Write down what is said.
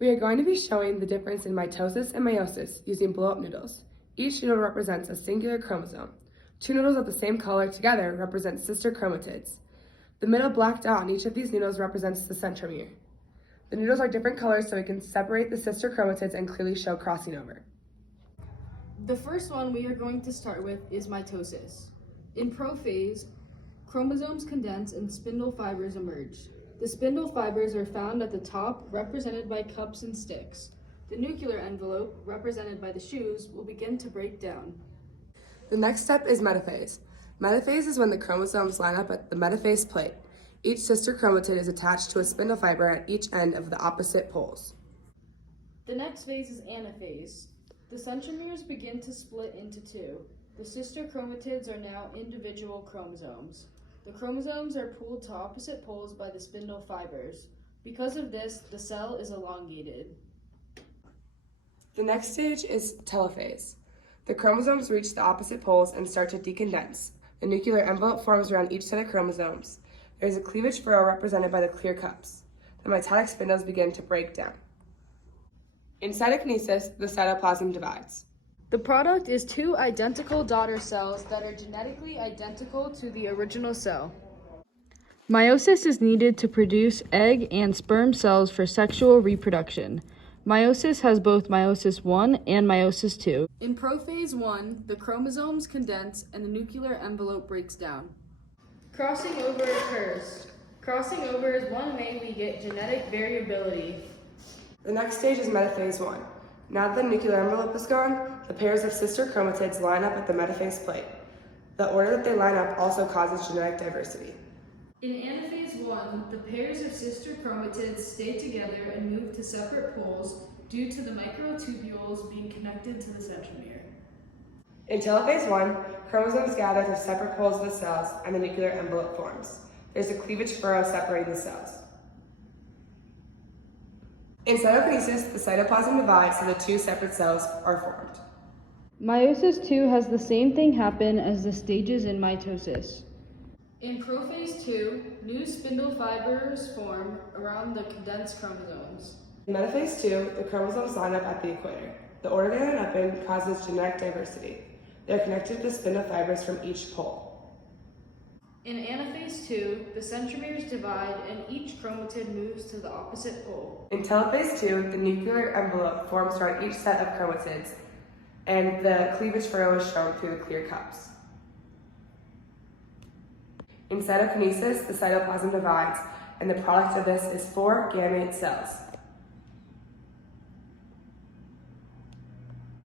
We are going to be showing the difference in mitosis and meiosis using blow-up noodles. Each noodle represents a singular chromosome. Two noodles of the same color together represent sister chromatids. The middle black dot on each of these noodles represents the centromere. The noodles are different colors so we can separate the sister chromatids and clearly show crossing over. The first one we are going to start with is mitosis. In prophase, chromosomes condense and spindle fibers emerge. The spindle fibers are found at the top, represented by cups and sticks. The nuclear envelope, represented by the shoes, will begin to break down. The next step is metaphase. Metaphase is when the chromosomes line up at the metaphase plate. Each sister chromatid is attached to a spindle fiber at each end of the opposite poles. The next phase is anaphase. The centromeres begin to split into two. The sister chromatids are now individual chromosomes. The chromosomes are pulled to opposite poles by the spindle fibers. Because of this, the cell is elongated. The next stage is telophase. The chromosomes reach the opposite poles and start to decondense. The nuclear envelope forms around each set of chromosomes. There is a cleavage furrow represented by the clear cups. The mitotic spindles begin to break down. In cytokinesis, the cytoplasm divides. The product is two identical daughter cells that are genetically identical to the original cell. Meiosis is needed to produce egg and sperm cells for sexual reproduction. Meiosis has both meiosis 1 and meiosis 2. In prophase 1, the chromosomes condense and the nuclear envelope breaks down. Crossing over occurs. Crossing over is one way we get genetic variability. The next stage is metaphase 1. Now that the nuclear envelope is gone, the pairs of sister chromatids line up at the metaphase plate. The order that they line up also causes genetic diversity. In anaphase 1, the pairs of sister chromatids stay together and move to separate poles due to the microtubules being connected to the centromere. In telophase 1, chromosomes gather to separate poles of the cells and the nuclear envelope forms. There's a cleavage furrow separating the cells. In cytokinesis, the cytoplasm divides so the two separate cells are formed. Meiosis 2 has the same thing happen as the stages in mitosis. In prophase 2, new spindle fibers form around the condensed chromosomes. In metaphase 2, the chromosomes line up at the equator. The order they line up in causes genetic diversity. They are connected to spindle fibers from each pole. In anaphase 2, the centromeres divide and each chromatid moves to the opposite pole. In telophase 2, the nuclear envelope forms around each set of chromatids, and the cleavage furrow is shown through the clear cups. In cytokinesis, the cytoplasm divides, and the product of this is 4 gamete cells.